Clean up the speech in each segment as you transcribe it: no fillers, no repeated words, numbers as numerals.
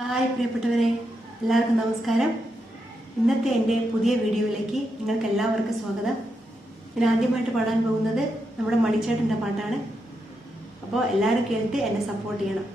Hi പ്രിയപ്പെട്ടവരെ, എല്ലാവർക്കും നമസ്കാരം. ഇന്നത്തെ എൻ്റെ പുതിയ വീഡിയോയിലേക്ക് നിങ്ങൾക്ക് എല്ലാവർക്കും സ്വാഗതം. ഞാൻ ആദ്യമായിട്ട് പാടാൻ പോകുന്നത് നമ്മുടെ മണിച്ചേട്ടൻ്റെ പാട്ടാണ്. അപ്പോൾ എല്ലാവരും കേട്ട് എന്നെ സപ്പോർട്ട് ചെയ്യണം.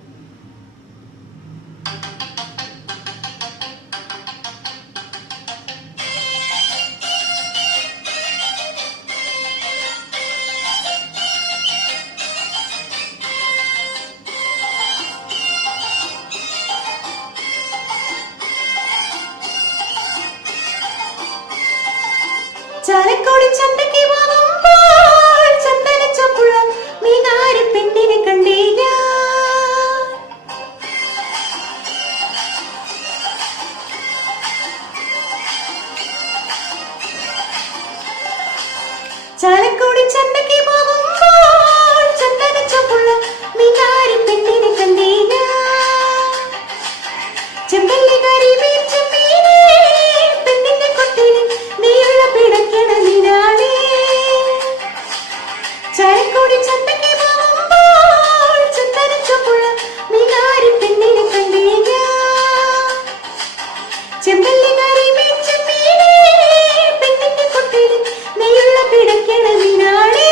ചാലക്കുടി ചന്തയ്ക്ക് പോകുമ്പോൾ ചന്ദനച്ചപ്പുള്ള മീനാരി പെണ്ണിനെ കണ്ടില്ല. ചാലക്കുടി ചന്തയ്ക്ക് പോകുമ്പോൾ ചന്ദനച്ചപ്പുള്ള മീനാരി പെണ്ണിനെ കണ്ടില്ല. ചെമ്പല്ലി കറി വീഴ്ച മീനേ പെണ്ണിന്റെ കൊട്ടിന് നീയുള്ള പിടയ്ക്കണ നിനാളേ. ചാലക്കുടി ചന്തയ്ക്ക് പോകുമ്പോൾ ചന്ദനച്ചപ്പുള്ള മീനാരി പെണ്ണിനെ കണ്ടില്ല. ചെമ്പല്ലി കറി വീഴ്ച മീനേ പെണ്ണിന്റെ കൊട്ടിന് നീയുള്ള പിടയ്ക്കണ നിനാളേ.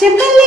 ചെമ്പല്ലി